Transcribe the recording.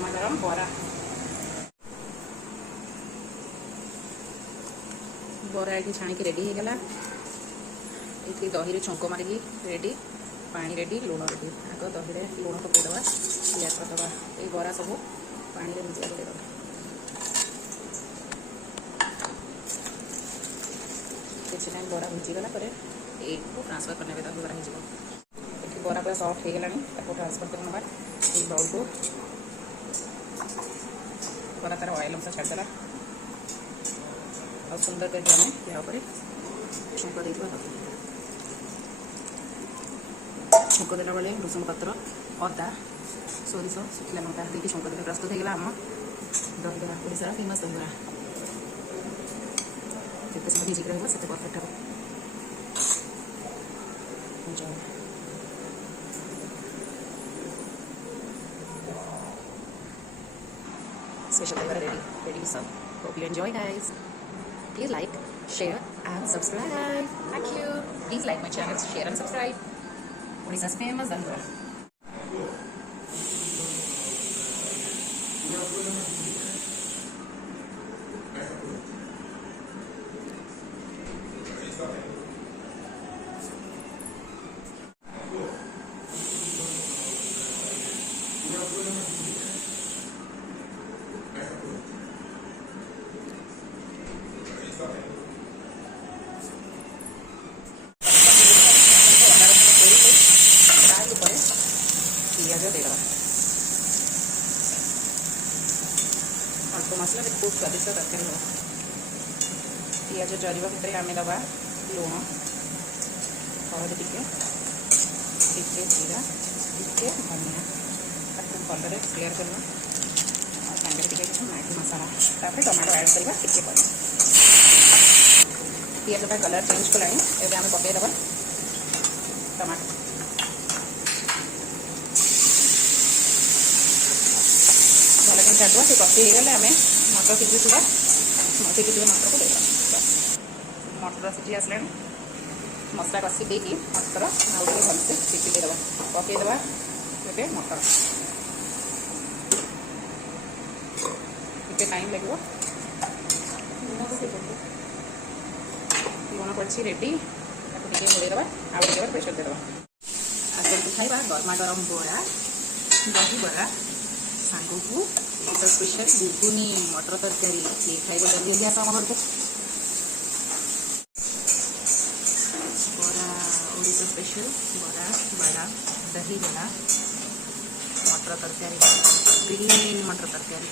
गरमा गरम बरा बरा ये छाणिकी रेडी हो गला। ये दही रे छुंक मारिकी रेडी, पानी रेडी, लुण रेडी। आग दही रे लुण पकईदे, पियाज करदे, ये बरा सब पानी रे भिजा देदे। किसी टाइम बरा भिजीगला ट्रांसफर करने बरा हो बरा पूरा सॉफ्ट हो गला, ट्रांसफर कर ना ये बाउल को। बरा तार ऑयल अंश छाड़देला और सुंदर करके आम या छुंक दे छुंक देला बेले भृषंग पत्र, अदा, सोरिष, शुखिला लंका देकी छुंक देले प्रस्तुत होगा आम दहीबरा। ओडिशार फेमस दहीबरा जिते समय भिजिक रहा से परफेक्ट हम। Special delivery ready so hope you enjoy guys. Please like, share and subscribe. Thank you. Please like my channel, share and subscribe. Odisha's famous dhanbara. पियाज देदेवा अल्प मसला खूब स्वादिष्ट तरकारी हो। पियाज जरिवा भितर आम दबा लुण, हलदी टिके जीरा टिके धनिया कलर क्लियर करवा और सांगे टिके मैगी मसाला तापर टमाटो ऐड करवा टिके पर। पियाज का कलर चेंज कलानी एबे आम पकईदबा टमाटो। छाड़वा से कषि होगले आम मटर सिझुवा मटर को देवा। मटर सिझी आसला मसला कषि देकी मटर आउ भलसे सिझी देवा पकईदेवा ए मटर टे टाइम लगे लुण पड़ी रेडी घोड़ेदेवा आउ टे प्रेसर देदेवा। आसतु खाइबा गरमा गरम बरा दही बरा सांग को स्पेशल गुगुनी मटर तरकारी ये खाइब जल्दी जल्दी आप घर को। बरा ओडिशा स्पेशल बरा बड़ा दही बड़ा मटर तरकारी, ग्रीन मटर तरकारी।